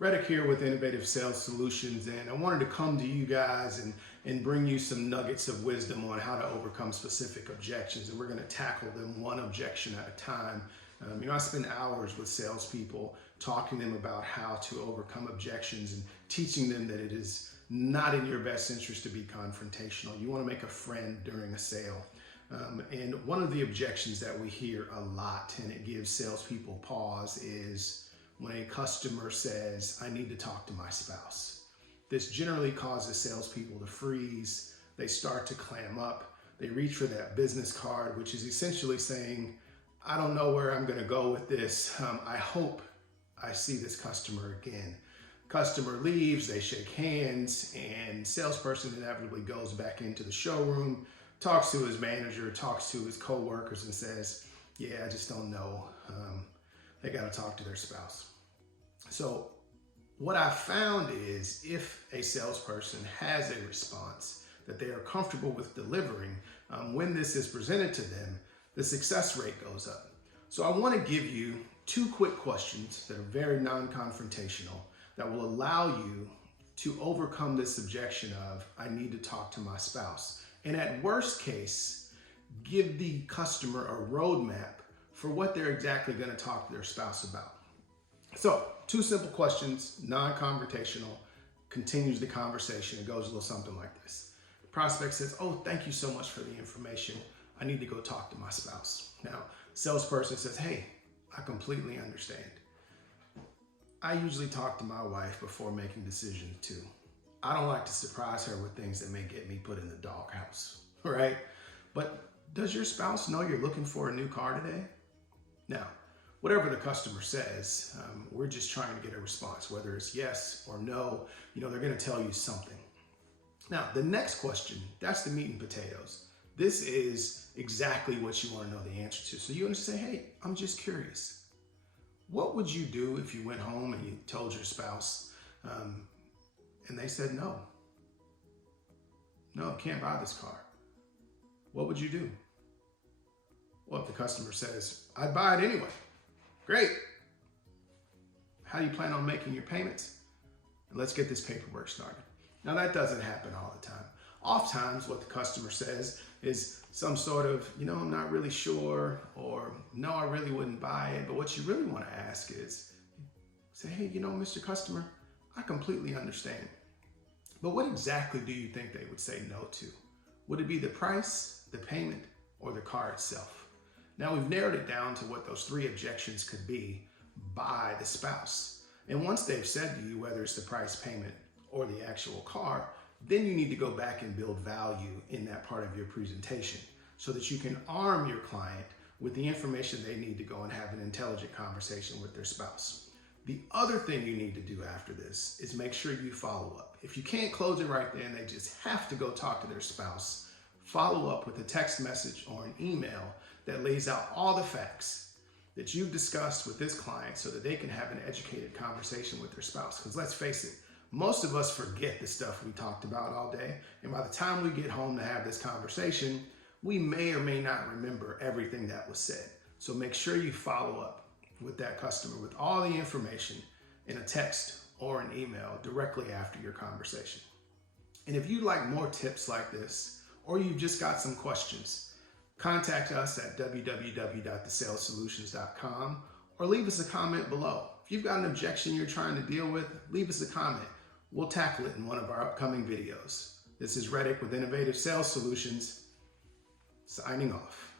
Reddick here with Innovative Sales Solutions, and I wanted to come to you guys and bring you some nuggets of wisdom on how to overcome specific objections, and we're going to tackle them one objection at a time. I spend hours with salespeople talking to them about how to overcome objections and teaching them that it is not in your best interest to be confrontational. You want to make a friend during a sale. And one of the objections that we hear a lot, and it gives salespeople pause, is when a customer says, I need to talk to my spouse. This generally causes salespeople to freeze. They start to clam up. They reach for that business card, which is essentially saying, I don't know where I'm going to go with this. I hope I see this customer again. Customer leaves, they shake hands, and salesperson inevitably goes back into the showroom, talks to his manager, talks to his coworkers, and says, yeah, I just don't know. They got to talk to their spouse. So what I found is if a salesperson has a response that they are comfortable with delivering, when this is presented to them, the success rate goes up. So I want to give you two quick questions that are very non-confrontational that will allow you to overcome this objection of, I need to talk to my spouse. And at worst case, give the customer a roadmap for what they're exactly going to talk to their spouse about. So, two simple questions, non-confrontational, continues the conversation. It goes a little something like this. The prospect says, oh, thank you so much for the information. I need to go talk to my spouse. Now, salesperson says, hey, I completely understand. I usually talk to my wife before making decisions too. I don't like to surprise her with things that may get me put in the doghouse, right? But does your spouse know you're looking for a new car today? Now, whatever the customer says, we're just trying to get a response, whether it's yes or no. They're going to tell you something. Now, the next question, that's the meat and potatoes. This is exactly what you want to know the answer to. So you want to say, hey, I'm just curious. What would you do if you went home and you told your spouse and they said no? No, can't buy this car. What would you do? Well, if the customer says, I'd buy it anyway. Great. How do you plan on making your payments? Let's get this paperwork started. Now that doesn't happen all the time. Oftentimes what the customer says is some sort of, I'm not really sure, or no, I really wouldn't buy it. But what you really want to ask is, say, hey, Mr. Customer, I completely understand. But what exactly do you think they would say no to? Would it be the price, the payment, or the car itself? Now we've narrowed it down to what those three objections could be by the spouse. And once they've said to you whether it's the price, payment, or the actual car, then you need to go back and build value in that part of your presentation so that you can arm your client with the information they need to go and have an intelligent conversation with their spouse. The other thing you need to do after this is make sure you follow up. If you can't close it right then, they just have to go talk to their spouse. Follow up with a text message or an email that lays out all the facts that you've discussed with this client so that they can have an educated conversation with their spouse. Because let's face it, most of us forget the stuff we talked about all day. And by the time we get home to have this conversation, we may or may not remember everything that was said. So make sure you follow up with that customer with all the information in a text or an email directly after your conversation. And if you'd like more tips like this, or you've just got some questions, contact us at www.thesalessolutions.com or leave us a comment below. If you've got an objection you're trying to deal with, leave us a comment. We'll tackle it in one of our upcoming videos. This is Reddick with Innovative Sales Solutions, signing off.